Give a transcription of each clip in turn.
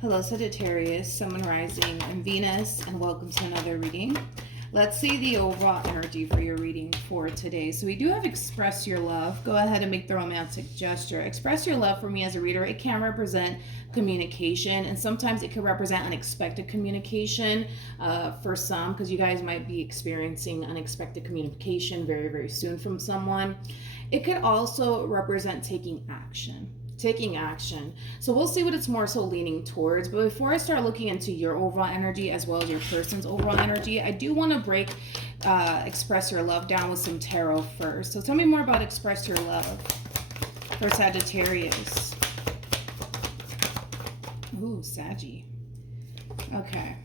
Hello, Sagittarius, Sun, Moon, Rising, and Venus, and welcome to another reading. Let's see the overall energy for your reading for today. So we do have express your love. Go ahead and make the romantic gesture. Express your love for me as a reader. It can represent communication, and sometimes it could represent unexpected communication for some, because you guys might be experiencing unexpected communication very, very soon from someone. It could also represent taking action. So we'll see what it's more so leaning towards. But before I start looking into your overall energy as well as your person's overall energy, I do want to break express your love down with some tarot first. So tell me more about express your love for Sagittarius. Ooh, Saggy. Okay.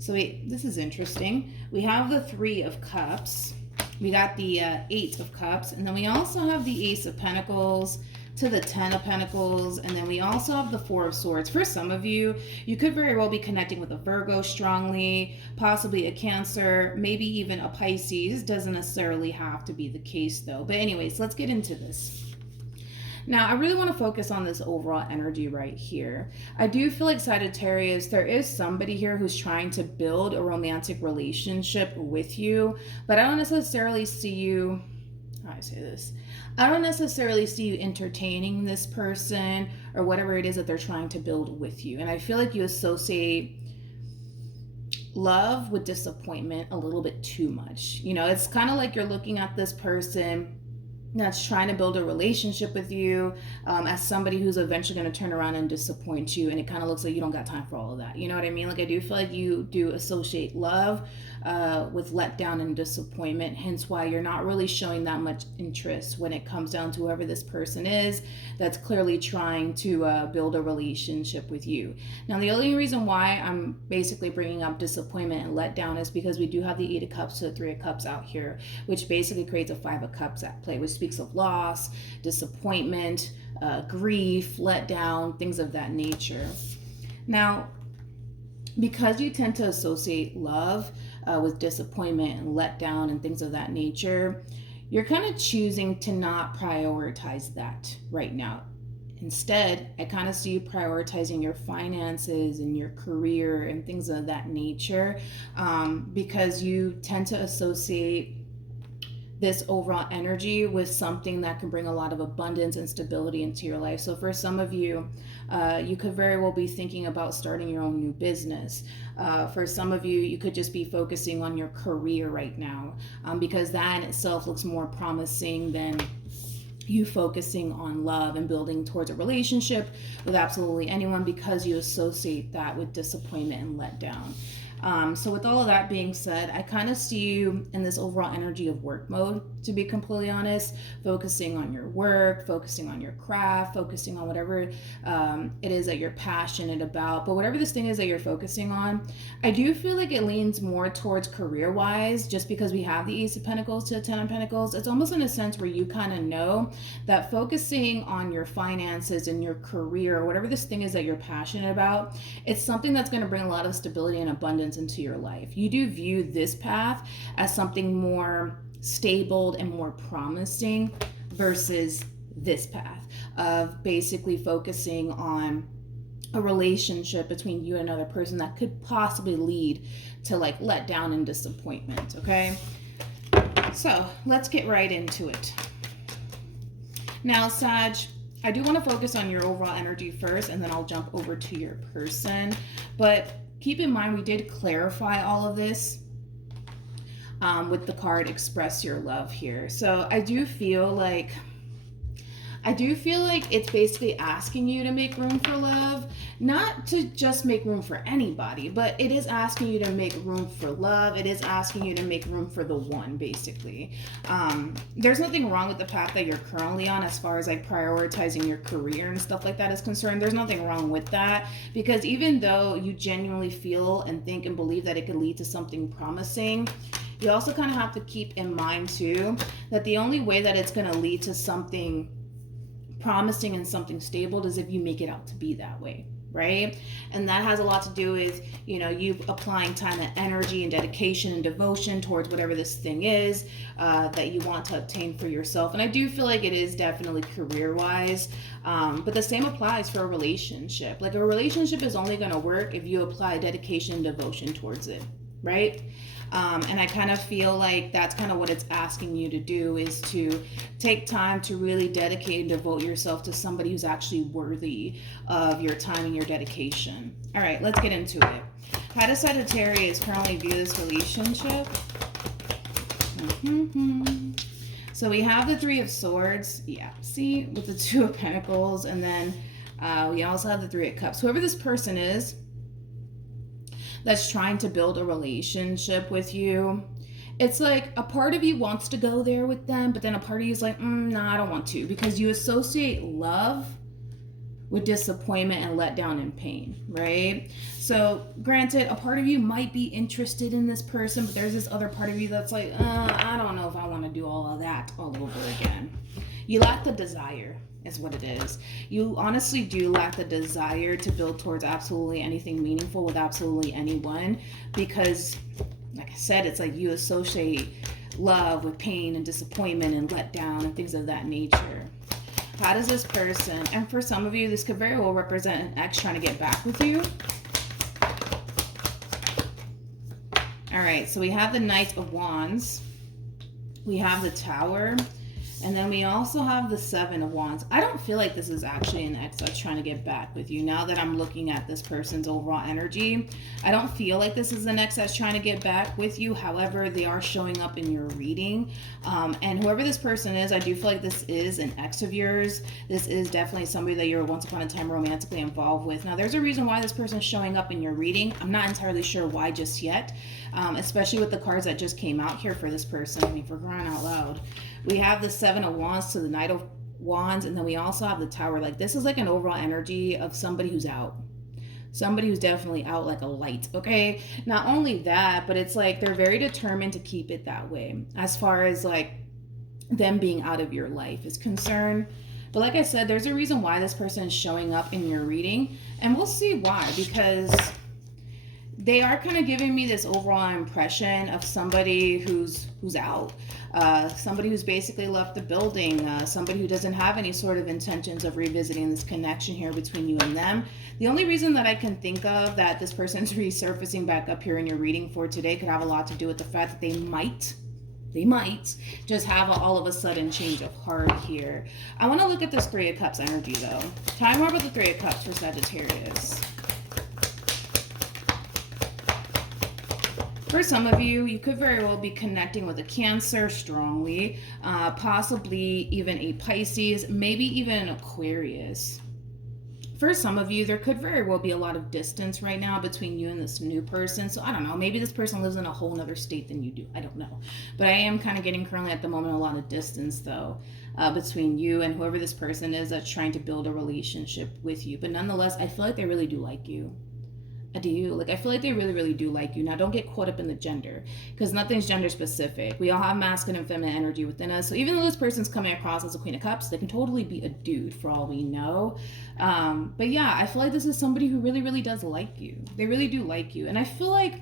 So this is interesting. We have the Three of Cups. We got the Eight of Cups. And then we also have the Ace of Pentacles to the Ten of Pentacles, and then we also have the Four of Swords. For some of you, you could very well be connecting with a Virgo strongly, possibly a Cancer, maybe even a Pisces. Doesn't necessarily have to be the case though. But anyways, let's get into this. Now, I really want to focus on this overall energy right here. I do feel like Sagittarius, there is somebody here who's trying to build a romantic relationship with you, but I don't necessarily see you, how do I say this? I don't necessarily see you entertaining this person or whatever it is that they're trying to build with you. And I feel like you associate love with disappointment a little bit too much. You know, it's kind of like you're looking at this person that's trying to build a relationship with you as somebody who's eventually going to turn around and disappoint you, and it kind of looks like you don't got time for all of that. You know what I mean? Like, I do feel like you do associate love with letdown and disappointment, hence why you're not really showing that much interest when it comes down to whoever this person is that's clearly trying to build a relationship with you. Now, the only reason why I'm basically bringing up disappointment and letdown is because we do have the Eight of Cups to the Three of Cups out here, which basically creates a Five of Cups at play, which speaks of loss, disappointment, grief, letdown, things of that nature. Now, because you tend to associate love with disappointment and letdown and things of that nature, you're kind of choosing to not prioritize that right now. Instead, I kind of see you prioritizing your finances and your career and things of that nature, because you tend to associate this overall energy with something that can bring a lot of abundance and stability into your life. So for some of you, you could very well be thinking about starting your own new business. For some of you, you could just be focusing on your career right now, because that in itself looks more promising than you focusing on love and building towards a relationship with absolutely anyone, because you associate that with disappointment and letdown. So with all of that being said, I kind of see you in this overall energy of work mode, to be completely honest, focusing on your work, focusing on your craft, focusing on whatever it is that you're passionate about. But whatever this thing is that you're focusing on, I do feel like it leans more towards career-wise, just because we have the Ace of Pentacles to the Ten of Pentacles. It's almost in a sense where you kind of know that focusing on your finances and your career, or whatever this thing is that you're passionate about, it's something that's going to bring a lot of stability and abundance into your life. You do view this path as something more stable and more promising versus this path of basically focusing on a relationship between you and another person that could possibly lead to like letdown and disappointment. Okay, so let's get right into it. Now, Sag, I do want to focus on your overall energy first, and then I'll jump over to your person. But keep in mind, we did clarify all of this with the card Express Your Love here. So I do feel like it's basically asking you to make room for love, not to just make room for anybody, but it is asking you to make room for love. It is asking you to make room for the one, basically. There's nothing wrong with the path that you're currently on as far as like prioritizing your career and stuff like that is concerned. There's nothing wrong with that, because even though you genuinely feel and think and believe that it could lead to something promising, you also kind of have to keep in mind too that the only way that it's going to lead to something promising and something stable is if you make it out to be that way, right? And that has a lot to do with, you applying time and energy and dedication and devotion towards whatever this thing is that you want to obtain for yourself. And I do feel like it is definitely career-wise, but the same applies for a relationship. Like, a relationship is only going to work if you apply dedication and devotion towards it, right? And I kind of feel like that's kind of what it's asking you to do, is to take time to really dedicate and devote yourself to somebody who's actually worthy of your time and your dedication. All right, let's get into it. How does Sagittarius currently view this relationship? So we have the Three of Swords. Yeah, see, with the Two of Pentacles. And then we also have the Three of Cups. Whoever this person is that's trying to build a relationship with you, it's like a part of you wants to go there with them, but then a part of you is like, nah, I don't want to, because you associate love with disappointment and letdown and pain, right? So granted, a part of you might be interested in this person, but there's this other part of you that's like, I don't know if I want to do all of that all over again. You lack the desire, is what it is. You honestly do lack the desire to build towards absolutely anything meaningful with absolutely anyone, because, like I said, it's like you associate love with pain and disappointment and letdown and things of that nature. How does this person, and for some of you, this could very well represent an ex trying to get back with you. All right, so we have the Knight of Wands. We have the Tower. And then we also have the Seven of Wands. I don't feel like this is actually an ex that's trying to get back with you. Now that I'm looking at this person's overall energy, I don't feel like this is an ex that's trying to get back with you. However, they are showing up in your reading. And whoever this person is, I do feel like this is an ex of yours. This is definitely somebody that you were once upon a time romantically involved with. Now, there's a reason why this person is showing up in your reading. I'm not entirely sure why just yet, especially with the cards that just came out here for this person. I mean, for crying out loud. We have the Seven of Wands to the Knight of Wands, and then we also have the Tower. Like, this is like an overall energy of somebody who's out. Somebody who's definitely out like a light, okay? Not only that, but it's like they're very determined to keep it that way as far as like them being out of your life is concerned. But like I said, there's a reason why this person is showing up in your reading, and we'll see why, because they are kind of giving me this overall impression of somebody who's out. Somebody who's basically left the building, somebody who doesn't have any sort of intentions of revisiting this connection here between you and them. The only reason that I can think of that this person's resurfacing back up here in your reading for today could have a lot to do with the fact that they might just have all of a sudden change of heart here. I want to look at this Three of Cups energy though. Tell me more about the Three of Cups for Sagittarius. For some of you, you could very well be connecting with a Cancer strongly, possibly even a Pisces, maybe even an Aquarius. For some of you, there could very well be a lot of distance right now between you and this new person. So I don't know, maybe this person lives in a whole nother state than you do. I don't know. But I am kind of getting currently at the moment a lot of distance though, between you and whoever this person is that's trying to build a relationship with you. But nonetheless, I feel like they really do like you. I do. Like, I feel like they really, really do like you. Now, don't get caught up in the gender, because nothing's gender specific. We all have masculine and feminine energy within us. So even though this person's coming across as a Queen of Cups, they can totally be a dude for all we know. But yeah, I feel like this is somebody who really, really does like you. They really do like you. And I feel like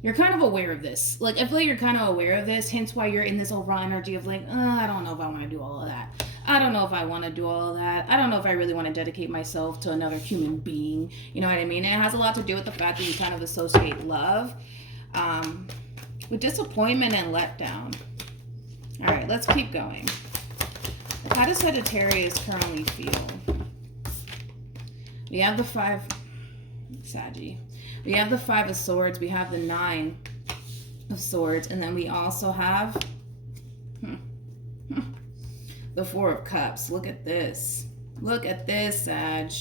you're kind of aware of this. Like, I feel like you're kind of aware of this, hence why you're in this overall energy of like, I don't know if I want to do all of that. I don't know if I want to do all of that. I don't know if I really want to dedicate myself to another human being. You know what I mean? It has a lot to do with the fact that you kind of associate love with disappointment and letdown. All right, let's keep going. How does Sagittarius currently feel? We have the Five of Swords. We have the Nine of Swords. And then we also have the Four of Cups. Look at this. Look at this, Sag.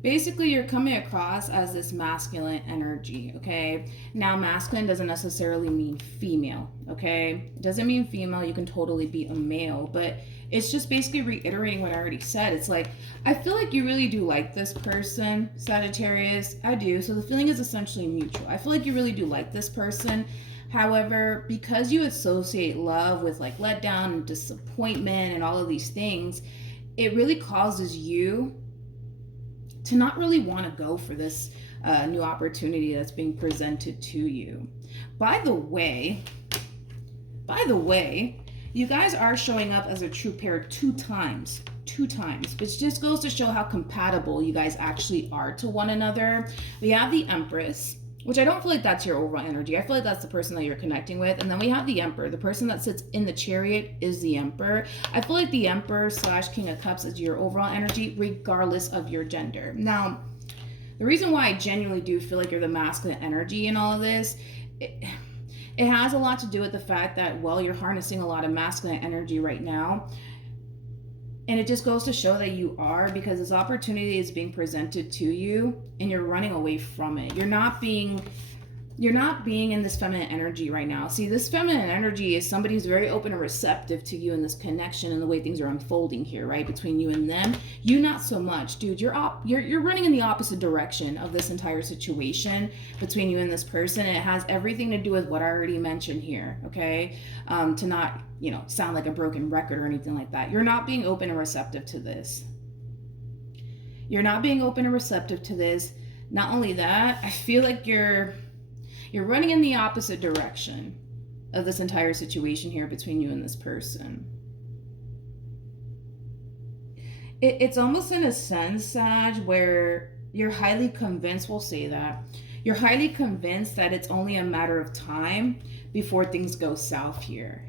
Basically, you're coming across as this masculine energy, okay? Now, masculine doesn't necessarily mean female, okay? It doesn't mean female. You can totally be a male, but it's just basically reiterating what I already said. It's like, I feel like you really do like this person, Sagittarius. I do. So the feeling is essentially mutual. I feel like you really do like this person. However, because you associate love with like letdown and disappointment and all of these things, it really causes you to not really want to go for this new opportunity that's being presented to you. By the way, you guys are showing up as a true pair 2 times, which just goes to show how compatible you guys actually are to one another. We have the Empress, which I don't feel like that's your overall energy. I feel like that's the person that you're connecting with. And then we have the Emperor. The person that sits in the Chariot is the Emperor. I feel like the Emperor / King of Cups is your overall energy, regardless of your gender. Now, the reason why I genuinely do feel like you're the masculine energy in all of this, it has a lot to do with the fact that, well, you're harnessing a lot of masculine energy right now. And it just goes to show that you are, because this opportunity is being presented to you and you're running away from it. You're not being in this feminine energy right now. See, this feminine energy is somebody who's very open and receptive to you in this connection and the way things are unfolding here, right? Between you and them. You not so much, dude. You're running in the opposite direction of this entire situation between you and this person. And it has everything to do with what I already mentioned here, okay? To not, sound like a broken record or anything like that. You're not being open and receptive to this. Not only that, I feel like you're running in the opposite direction of this entire situation here between you and this person. It's almost in a sense, Sag, where you're highly convinced, we'll say that, you're highly convinced that it's only a matter of time before things go south here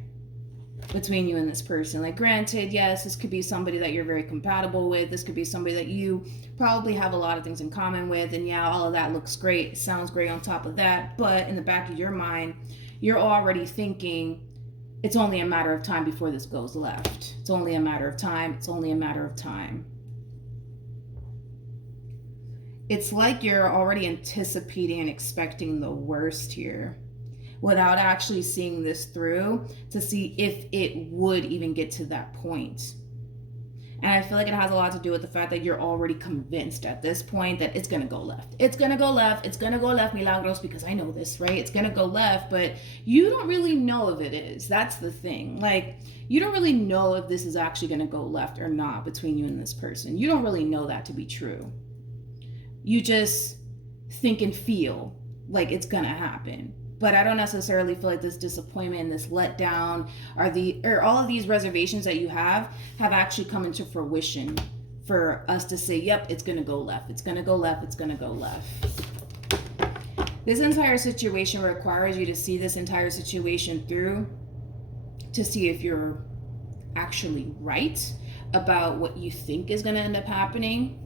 between you and this person. Like, granted, yes, this could be somebody that you're very compatible with. This could be somebody that you probably have a lot of things in common with. And yeah, all of that looks great. Sounds great on top of that. But in the back of your mind, you're already thinking it's only a matter of time before this goes left. It's only a matter of time. It's like you're already anticipating and expecting the worst here, without actually seeing this through to see if it would even get to that point. And I feel like it has a lot to do with the fact that you're already convinced at this point that it's going to go left. It's going to go left, Milagros, because I know this, right? It's going to go left, but you don't really know if it is. That's the thing. Like, you don't really know if this is actually going to go left or not between you and this person. You don't really know that to be true. You just think and feel like it's going to happen. But I don't necessarily feel like this disappointment, this letdown, or all of these reservations that you have actually come into fruition for us to say, yep, it's going to go left. It's going to go left. This entire situation requires you to see this entire situation through to see if you're actually right about what you think is going to end up happening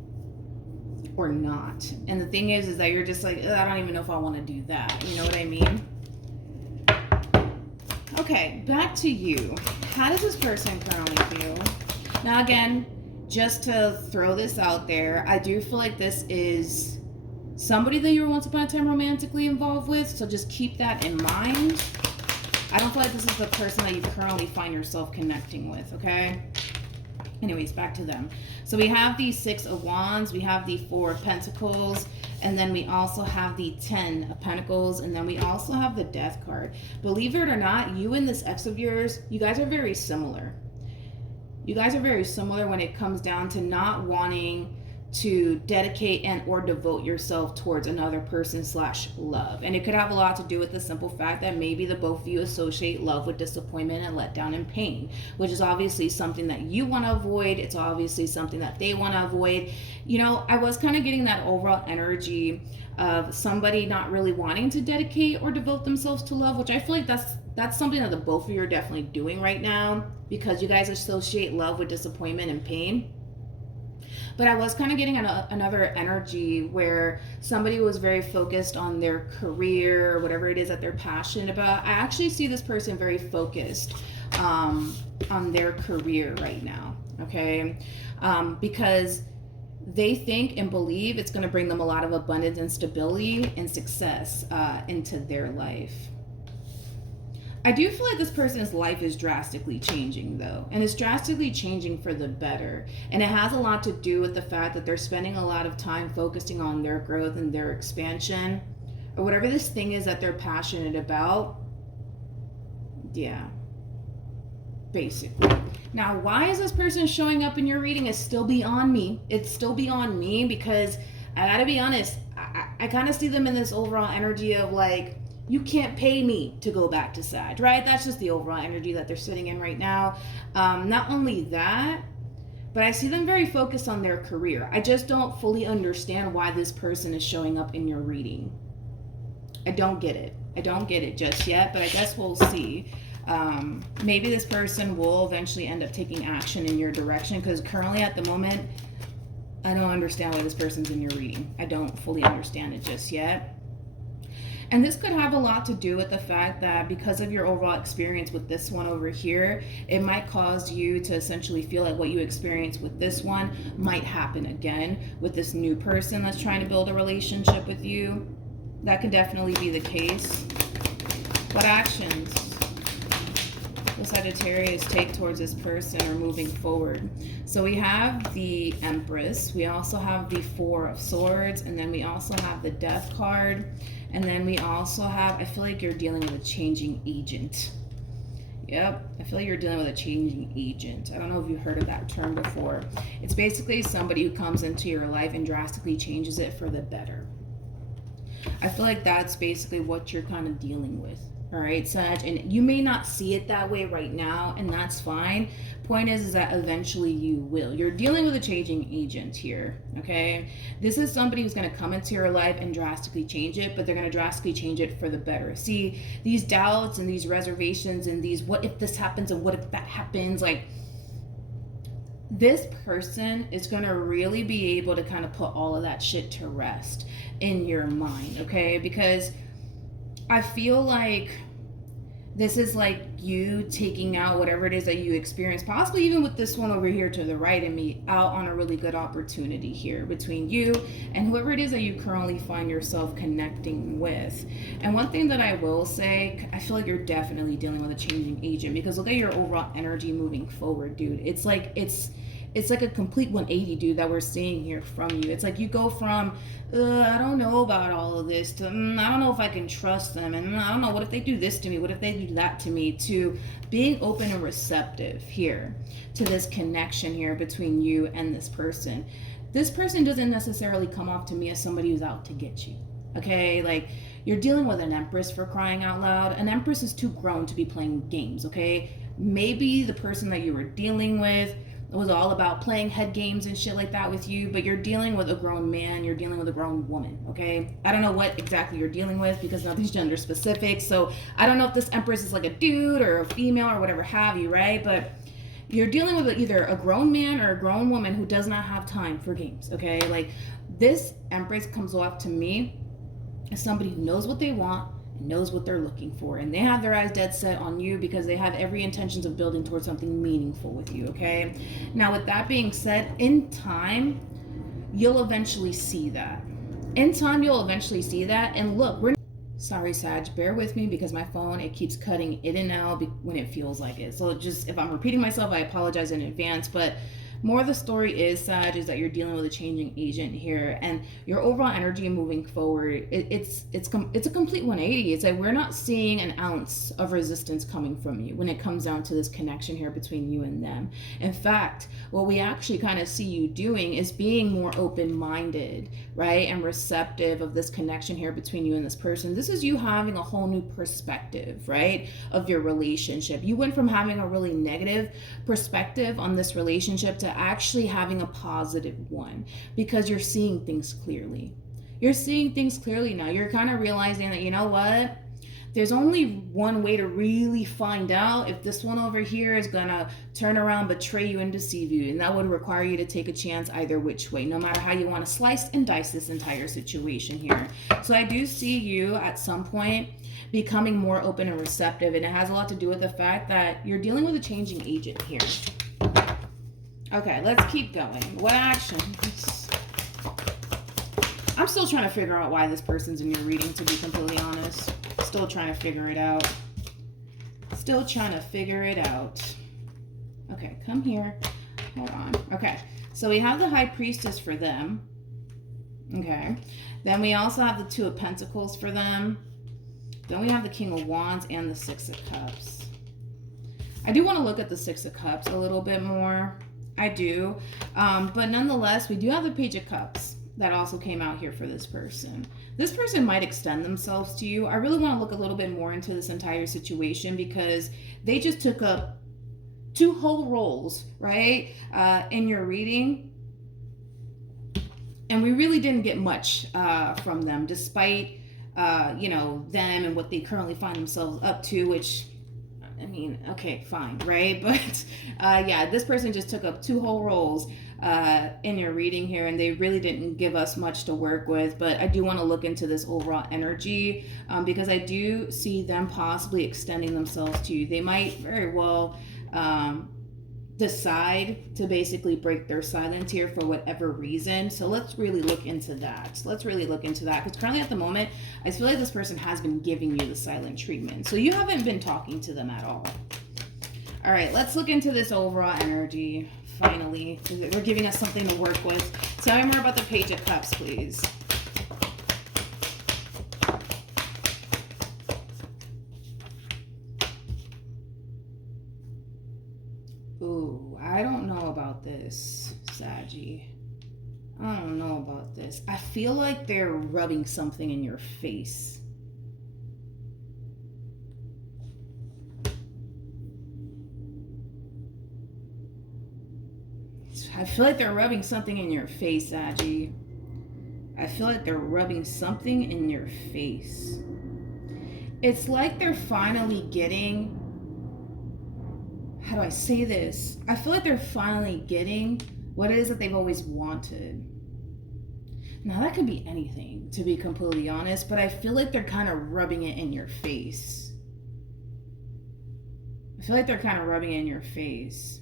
or not. And the thing is that you're just like, I don't even know if I want to do that. You know what I mean? Okay, back to you. How does this person currently feel? Now again, just to throw this out there, I do feel like this is somebody that you were once upon a time romantically involved with, so just keep that in mind. I don't feel like this is the person that you currently find yourself connecting with, okay? Anyways, back to them. So we have the 6 of Wands, we have the 4 of Pentacles, and then we also have the 10 of Pentacles, and then we also have the Death card. Believe it or not, you and this ex of yours, you guys are very similar. You guys are very similar when it comes down to not wanting to dedicate and or devote yourself towards another person / love. And it could have a lot to do with the simple fact that maybe the both of you associate love with disappointment and letdown and pain, which is obviously something that you want to avoid. It's obviously something that they want to avoid. I was kind of getting that overall energy of somebody not really wanting to dedicate or devote themselves to love, which I feel like that's something that the both of you are definitely doing right now, because you guys associate love with disappointment and pain. But I was kind of getting another energy where somebody was very focused on their career or whatever it is that they're passionate about. I actually see this person very focused on their career right now, okay? Because they think and believe it's going to bring them a lot of abundance and stability and success into their life. I do feel like this person's life is drastically changing, though, and it's drastically changing for the better. And it has a lot to do with the fact that they're spending a lot of time focusing on their growth and their expansion, or whatever this thing is that they're passionate about. Yeah. basically. Now, why is this person showing up in your reading is still beyond me. It's still beyond me because I gotta be honest, I kind of see them in this overall energy of like, you can't pay me to go back to Sag, right? That's just the overall energy that they're sitting in right now. Not only that, but I see them very focused on their career. I just don't fully understand why this person is showing up in your reading. I don't get it. I don't get it just yet, but I guess we'll see. Maybe this person will eventually end up taking action in your direction, because currently at the moment, I don't understand why this person's in your reading. I don't fully understand it just yet. And this could have a lot to do with the fact that because of your overall experience with this one over here, it might cause you to essentially feel like what you experienced with this one might happen again with this new person that's trying to build a relationship with you. That could definitely be the case. What actions the Sagittarius take towards this person or moving forward? So we have the Empress, we also have the Four of Swords, and then we also have the Death card, and then we also have, I feel like you're dealing with a changing agent. Yep, I feel like you're dealing with a changing agent. I don't know if you've heard of that term before. It's basically somebody who comes into your life and drastically changes it for the better. I feel like that's basically what you're kind of dealing with. All right, Sag, and you may not see it that way right now, and that's fine. Point is that eventually you will. You're dealing with a changing agent here, okay? This is somebody who's going to come into your life and drastically change it, but they're going to drastically change it for the better. See, these doubts and these reservations and these what if this happens and what if that happens, like, this person is going to really be able to kind of put all of that shit to rest in your mind, okay? Because I feel like this is like you taking out whatever it is that you experience, possibly even with this one over here to the right of me, out on a really good opportunity here between you and whoever it is that you currently find yourself connecting with. And one thing that I will say, I feel like you're definitely dealing with a changing agent, because look at your overall energy moving forward, dude. It's like a complete 180, dude, that we're seeing here from you. It's like you go from, I don't know about all of this, to, I don't know if I can trust them, and I don't know, what if they do this to me? What if they do that to me? To being open and receptive here to this connection here between you and this person. This person doesn't necessarily come off to me as somebody who's out to get you, okay? Like, you're dealing with an Empress, for crying out loud. An Empress is too grown to be playing games, okay? Maybe the person that you were dealing with was all about playing head games and shit like that with you, but you're dealing with a grown man, you're dealing with a grown woman, okay? I don't know what exactly you're dealing with because nothing's gender specific, so I don't know if this Empress is like a dude or a female or whatever have you, right? But you're dealing with either a grown man or a grown woman who does not have time for games, okay? Like, this Empress comes off to me as somebody who knows what they want, knows what they're looking for, and they have their eyes dead set on you because they have every intentions of building towards something meaningful with you, okay? Now, with that being said, in time, you'll eventually see that. In time, you'll eventually see that. And look, sorry, Sag, bear with me because my phone, it keeps cutting in and out when it feels like it. So just, if I'm repeating myself, I apologize in advance, but more of the story is, Sag, is that you're dealing with a changing agent here, and your overall energy moving forward, it's a complete 180. It's like we're not seeing an ounce of resistance coming from you when it comes down to this connection here between you and them. In fact, what we actually kind of see you doing is being more open-minded, right, and receptive of this connection here between you and this person. This is you having a whole new perspective, right, of your relationship. You went from having a really negative perspective on this relationship to actually having a positive one, because you're seeing things clearly. You're seeing things clearly now. You're kind of realizing that, you know what? There's only one way to really find out if this one over here is gonna turn around, betray you, and deceive you. And that would require you to take a chance either which way, no matter how you want to slice and dice this entire situation here. So I do see you at some point becoming more open and receptive, and it has a lot to do with the fact that you're dealing with a changing agent here. Okay, let's keep going. What actions? I'm still trying to figure out why this person's in your reading, to be completely honest. Still trying to figure it out. Still trying to figure it out. Okay, come here. Hold on. Okay, so we have the High Priestess for them. Okay. Then we also have the Two of Pentacles for them. Then we have the King of Wands and the Six of Cups. I do want to look at the Six of Cups a little bit more. I do. But nonetheless, we do have the Page of Cups that also came out here for this person. This person might extend themselves to you. I really want to look a little bit more into this entire situation because they just took up 2 whole roles, right, in your reading. And we really didn't get much from them, despite, them and what they currently find themselves up to, which, I mean, okay, fine, right? But yeah, this person just took up 2 whole roles in your reading here, and they really didn't give us much to work with. But I do want to look into this overall energy because I do see them possibly extending themselves to you. They might very well decide to basically break their silence here for whatever reason. So let's really look into that. Because currently at the moment, I feel like this person has been giving you the silent treatment. So you haven't been talking to them at all. All right, let's look into this overall energy. Finally, we're giving us something to work with. Tell me more about the Page of Cups, please. Ooh, I don't know about this, Saggy. I don't know about this. I feel like they're rubbing something in your face. I feel like they're rubbing something in your face, Saggy. I feel like they're rubbing something in your face. It's like they're finally getting... How do I say this? I feel like they're finally getting what it is that they've always wanted. Now, that could be anything, to be completely honest, but I feel like they're kind of rubbing it in your face. I feel like they're kind of rubbing it in your face.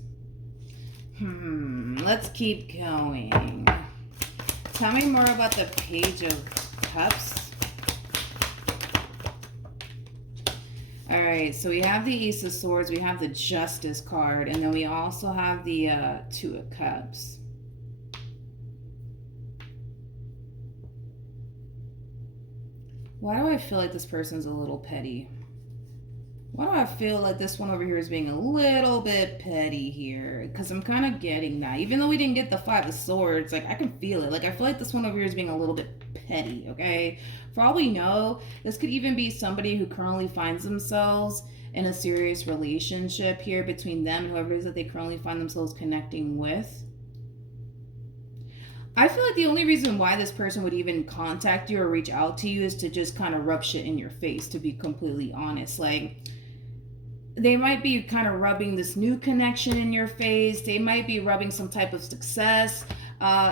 Let's keep going. Tell me more about the Page of Cups. All right, so we have the Ace of Swords, we have the Justice card, and then we also have the 2 of Cups. Why do I feel like this person's a little petty? Why do I feel like this one over here is being a little bit petty here? Because I'm kind of getting that. Even though we didn't get the 5 of Swords, like, I can feel it. Like, I feel like this one over here is being a little bit petty, okay? For all we know, this could even be somebody who currently finds themselves in a serious relationship here between them and whoever it is that they currently find themselves connecting with. I feel like the only reason why this person would even contact you or reach out to you is to just kind of rub shit in your face, to be completely honest. Like, they might be kind of rubbing this new connection in your face. They might be rubbing some type of success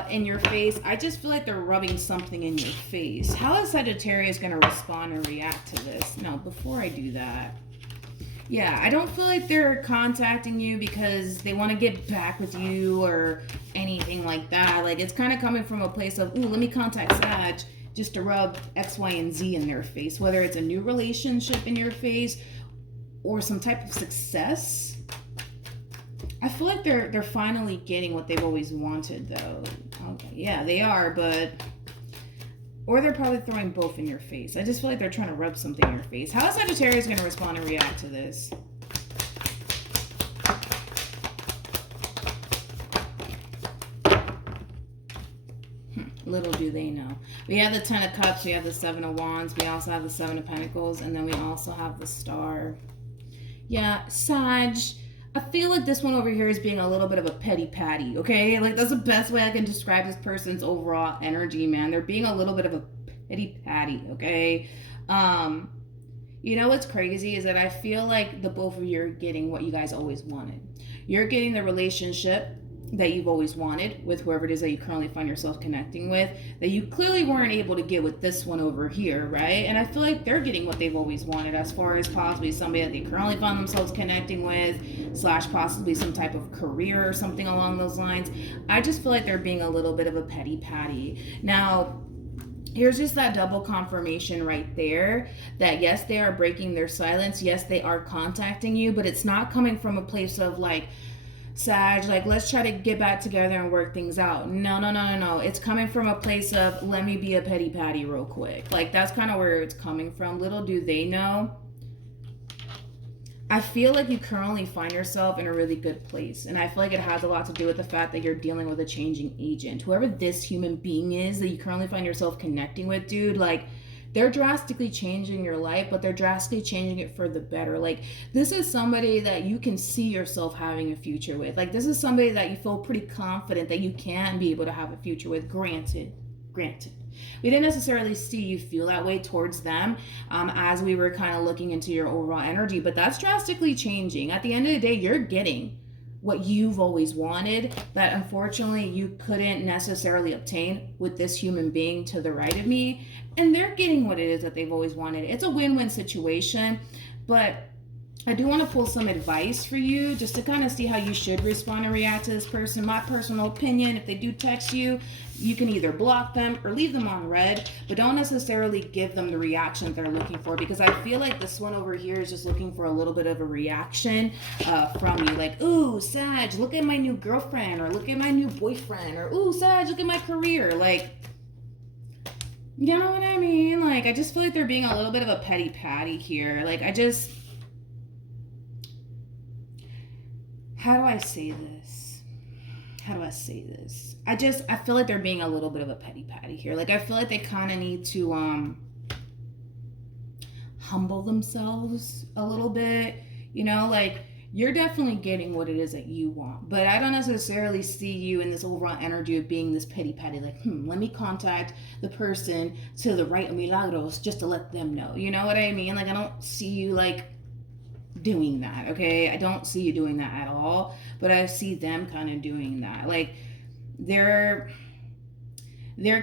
in your face. I just feel like they're rubbing something in your face. How is Sagittarius going to respond or react to this? No, before I do that. Yeah, I don't feel like they're contacting you because they want to get back with you or anything like that. Like, it's kind of coming from a place of, ooh, let me contact Sag just to rub X, Y, and Z in their face. Whether it's a new relationship in your face or some type of success. I feel like they're finally getting what they've always wanted, though. Okay, yeah, they are, but... Or they're probably throwing both in your face. I just feel like they're trying to rub something in your face. How is Sagittarius going to respond and react to this? Little do they know. We have the 10 of Cups. We have the 7 of Wands. We also have the 7 of Pentacles. And then we also have the Star. Yeah, Sag, I feel like this one over here is being a little bit of a petty patty, okay? Like, that's the best way I can describe this person's overall energy, man. They're being a little bit of a petty patty, okay? You know what's crazy is that I feel like the both of you are getting what you guys always wanted. You're getting the relationship that you've always wanted with whoever it is that you currently find yourself connecting with, that you clearly weren't able to get with this one over here, right? And I feel like they're getting what they've always wanted as far as possibly somebody that they currently find themselves connecting with, / possibly some type of career or something along those lines. I just feel like they're being a little bit of a petty patty. Now, here's just that double confirmation right there that yes, they are breaking their silence. Yes, they are contacting you, but it's not coming from a place of like, Sag, like, let's try to get back together and work things out. No. It's coming from a place of, let me be a petty patty real quick. Like, that's kind of where it's coming from. Little do they know I feel like you currently find yourself in a really good place. And I feel like it has a lot to do with the fact that you're dealing with a changing agent. Whoever this human being is that you currently find yourself connecting with, dude, like, they're drastically changing your life, but they're drastically changing it for the better. Like, this is somebody that you can see yourself having a future with. Like, this is somebody that you feel pretty confident that you can be able to have a future with. Granted. We didn't necessarily see you feel that way towards them as we were kind of looking into your overall energy, but that's drastically changing. At the end of the day, you're getting what you've always wanted that unfortunately you couldn't necessarily obtain with this human being to the right of me, and they're getting what it is that they've always wanted. It's a win-win situation, but I do want to pull some advice for you just to kind of see how you should respond and react to this person. My personal opinion, if they do text you, you can either block them or leave them on red, but don't necessarily give them the reaction they're looking for, because I feel like this one over here is just looking for a little bit of a reaction from you. Like, ooh, Sag, look at my new girlfriend, or look at my new boyfriend, or ooh, Sag, look at my career. Like, you know what I mean? Like, I just feel like they're being a little bit of a petty patty here. Like, how do I say this? I feel like they're being a little bit of a petty patty here. Like, I feel like they kind of need to humble themselves a little bit. You know, like, you're definitely getting what it is that you want. But I don't necessarily see you in this overall energy of being this petty patty. Like, let me contact the person to the right of Milagros just to let them know. You know what I mean? Like, I don't see you, like, doing that, okay? I don't see you doing that at all, but I see them kind of doing that. Like, they're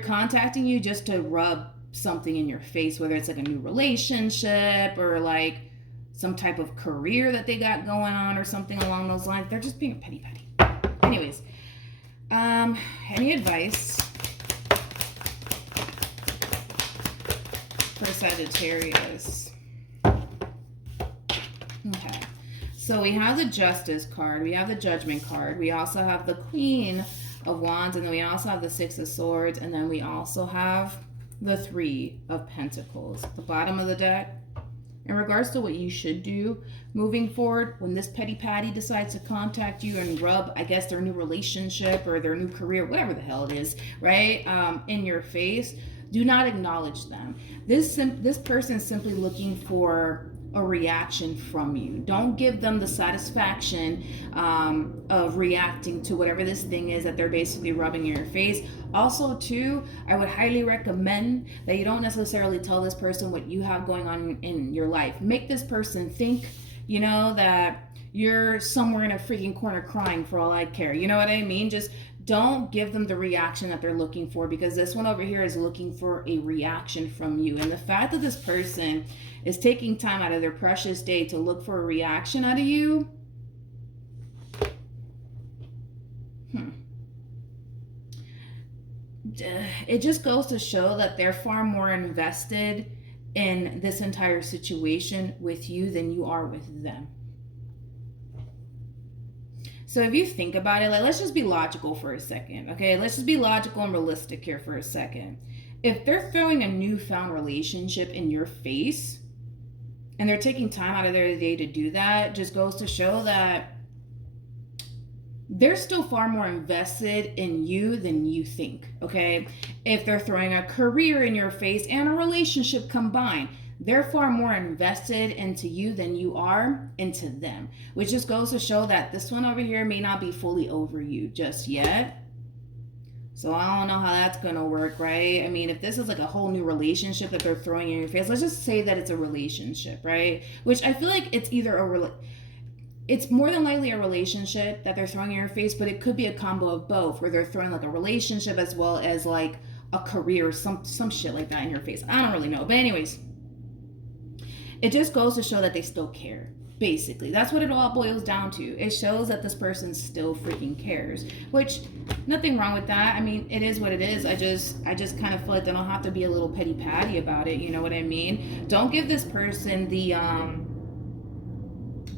contacting you just to rub something in your face, whether it's like a new relationship or like some type of career that they got going on or something along those lines. They're just being a petty patty. Anyways, any advice for Sagittarius? Okay, so we have the Justice card, we have the Judgment card, we also have the Queen of Wands, and then we also have the Six of Swords, and then we also have the Three of Pentacles at the bottom of the deck. In regards to what you should do moving forward, when this petty patty decides to contact you and rub, I guess, their new relationship or their new career, whatever the hell it is, right, in your face, do not acknowledge them. This person is simply looking for a reaction from you. Don't give them the satisfaction of reacting to whatever this thing is that they're basically rubbing in your face. Also, too, I would highly recommend that you don't necessarily tell this person what you have going on in your life. Make this person think, you know, that you're somewhere in a freaking corner crying for all I care. You know what I mean? Just don't give them the reaction that they're looking for, because this one over here is looking for a reaction from you. And the fact that this person is taking time out of their precious day to look for a reaction out of you, it just goes to show that they're far more invested in this entire situation with you than you are with them. So if you think about it, like, let's just be logical for a second, okay? Let's just be logical and realistic here for a second. If they're throwing a newfound relationship in your face and they're taking time out of their day to do that, just goes to show that they're still far more invested in you than you think, okay? If they're throwing a career in your face and a relationship combined, they're far more invested into you than you are into them, which just goes to show that this one over here may not be fully over you just yet. So I don't know how that's gonna work, right? I mean, if this is like a whole new relationship that they're throwing in your face, let's just say that it's a relationship, right? Which I feel like it's either it's more than likely a relationship that they're throwing in your face, but it could be a combo of both, where they're throwing like a relationship as well as like a career, some shit like that in your face. I don't really know, but anyways, it just goes to show that they still care. Basically, that's what it all boils down to. It shows that this person still freaking cares, which nothing wrong with that. I mean, it is what it is. I just kind of feel like they don't have to be a little petty patty about it. You know what I mean? Don't give this person the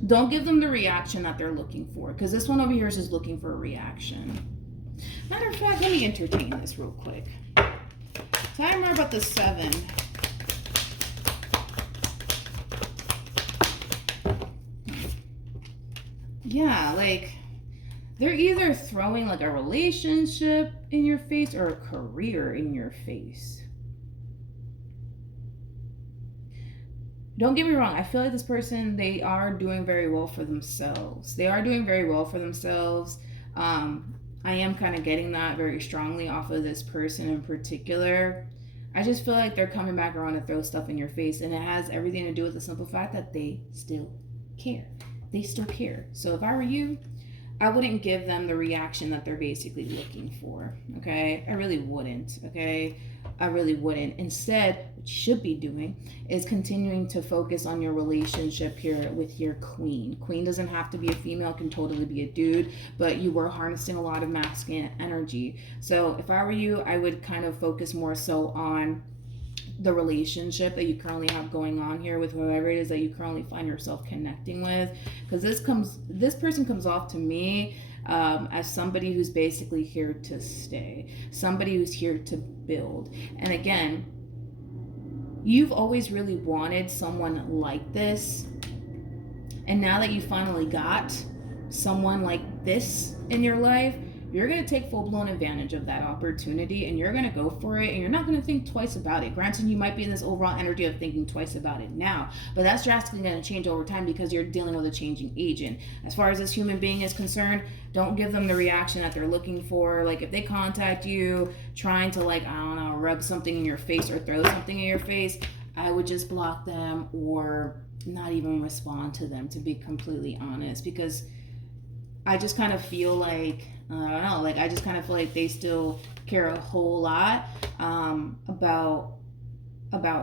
don't give them the reaction that they're looking for, because this one over here is just looking for a reaction. Matter of fact, let me entertain this real quick. Tell me more about the 7. Yeah, like they're either throwing like a relationship in your face or a career in your face. Don't get me wrong, I feel like this person, they are doing very well for themselves. They are doing very well for themselves. Um, I am kind of getting that very strongly off of this person in particular. I just feel like they're coming back around to throw stuff in your face, and it has everything to do with the simple fact that they still care. They still care. So if I were you, I wouldn't give them the reaction that they're basically looking for. Okay, I really wouldn't. Okay, I really wouldn't. Instead, what you should be doing is continuing to focus on your relationship here with your queen. Queen doesn't have to be a female, can totally be a dude, but you were harnessing a lot of masculine energy. So if I were you, I would kind of focus more so on the relationship that you currently have going on here with whoever it is that you currently find yourself connecting with, because this person comes off to me as somebody who's basically here to stay, somebody who's here to build. And again, you've always really wanted someone like this, and now that you finally got someone like this in your life, you're going to take full-blown advantage of that opportunity, and you're going to go for it, and you're not going to think twice about it. Granted, you might be in this overall energy of thinking twice about it now, but that's drastically going to change over time because you're dealing with a changing agent. As far as this human being is concerned, don't give them the reaction that they're looking for. Like, if they contact you trying to, like, I don't know, rub something in your face or throw something in your face, I would just block them or not even respond to them, to be completely honest, because I just kind of feel like, I don't know, like I just kind of feel like they still care a whole lot about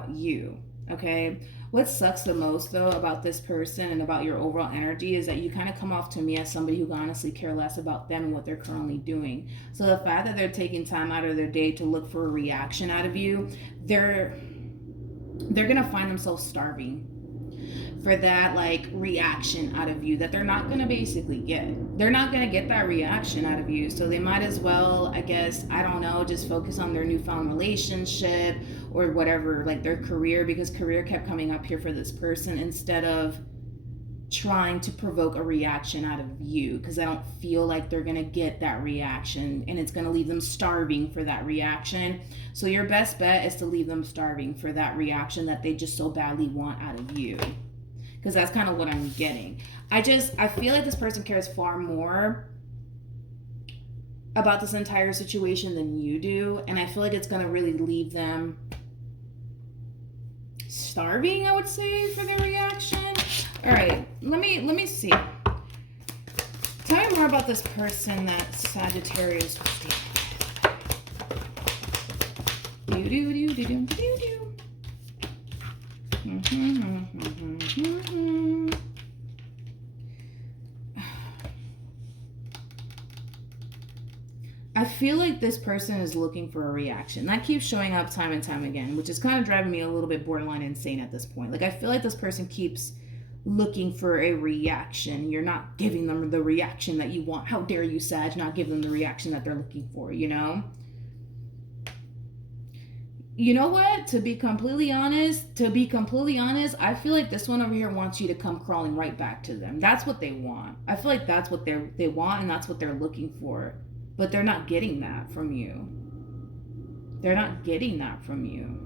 you. Okay. What sucks the most though about this person and about your overall energy is that you kind of come off to me as somebody who honestly care less about them and what they're currently doing. So the fact that they're taking time out of their day to look for a reaction out of you, they're gonna find themselves starving for that like reaction out of you that they're not gonna basically get. They're not gonna get that reaction out of you. So they might as well, I guess, I don't know, just focus on their newfound relationship or whatever, like their career, because career kept coming up here for this person, instead of trying to provoke a reaction out of you, because I don't feel like they're gonna get that reaction, and it's gonna leave them starving for that reaction. So your best bet is to leave them starving for that reaction that they just so badly want out of you, because that's kind of what I'm getting. I feel like this person cares far more about this entire situation than you do, and I feel like it's gonna really leave them starving, I would say, for their reaction. All right, let me see. Tell me more about this person that Sagittarius was dealing with. Do. I feel like this person is looking for a reaction. That keeps showing up time and time again, which is kind of driving me a little bit borderline insane at this point. Like, I feel like this person keeps looking for a reaction. You're not giving them the reaction that you want. How dare you, Sag, not give them the reaction that they're looking for, you know? You know what? To be completely honest, I feel like this one over here wants you to come crawling right back to them. That's what they want. I feel like that's what they want, and that's what they're looking for. But they're not getting that from you. They're not getting that from you.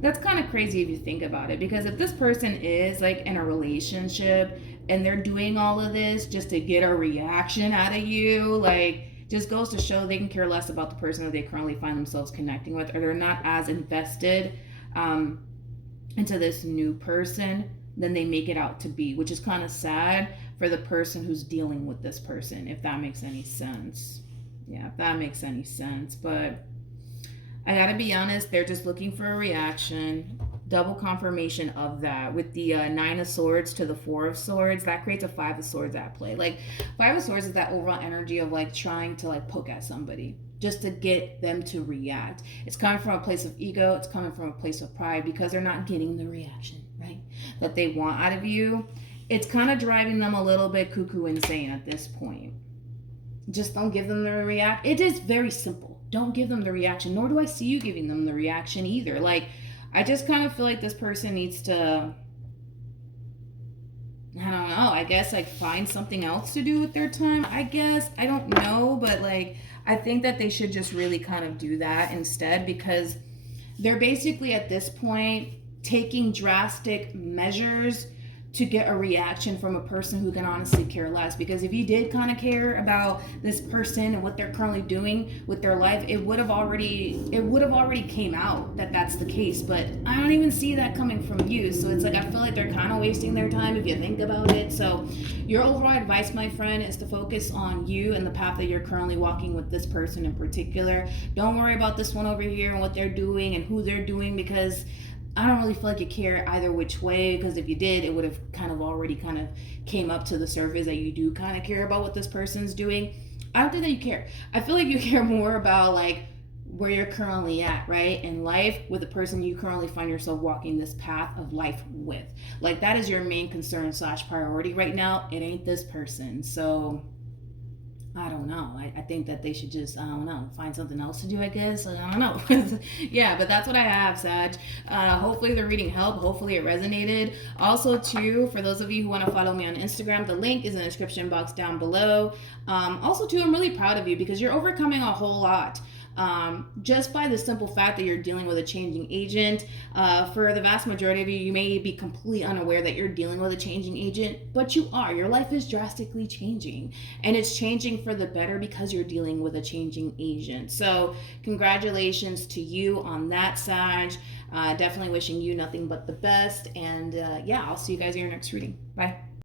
That's kind of crazy if you think about it, because if this person is like in a relationship and they're doing all of this just to get a reaction out of you, like, just goes to show they can care less about the person that they currently find themselves connecting with, or they're not as invested into this new person than they make it out to be, which is kind of sad for the person who's dealing with this person, if that makes any sense. Yeah, if that makes any sense. But I gotta be honest, they're just looking for a reaction. Double confirmation of that with the 9 of Swords to the 4 of Swords. That creates a 5 of Swords at play. Like, 5 of Swords is that overall energy of like trying to like poke at somebody just to get them to react. It's coming from a place of ego. It's coming from a place of pride, because they're not getting the reaction, right, that they want out of you. It's kind of driving them a little bit cuckoo insane at this point. Just don't give them the reaction. It is very simple. Don't give them the reaction, nor do I see you giving them the reaction either. Like, I just kind of feel like this person needs to I don't know. I guess like find something else to do with their time. I guess I don't know, but like I think that they should just really kind of do that instead, because they're basically at this point taking drastic measures to get a reaction from a person who can honestly care less. Because if you did kind of care about this person and what they're currently doing with their life, it would have already came out that that's the case. But I don't even see that coming from you. So it's like I feel like they're kind of wasting their time if you think about it. So your overall advice, my friend, is to focus on you and the path that you're currently walking with this person in particular. Don't worry about this one over here and what they're doing and who they're doing, because I don't really feel like you care either which way, because if you did, it would have kind of already kind of came up to the surface that you do kind of care about what this person's doing. I don't think that you care. I feel like you care more about like where you're currently at, right, in life with the person you currently find yourself walking this path of life with. Like that is your main concern / priority right now. It ain't this person. So I don't know. I think that they should just, I don't know, find something else to do, I guess. I don't know. Yeah, but that's what I have, Sag. Hopefully the reading helped. Hopefully it resonated. Also, too, for those of you who want to follow me on Instagram, the link is in the description box down below. Also, too, I'm really proud of you because you're overcoming a whole lot. Just by the simple fact that you're dealing with a changing agent. For the vast majority of you, you may be completely unaware that you're dealing with a changing agent, but you are. Your life is drastically changing, and it's changing for the better because you're dealing with a changing agent. So congratulations to you on that, Sag. Definitely wishing you nothing but the best, and yeah, I'll see you guys in your next reading. Bye.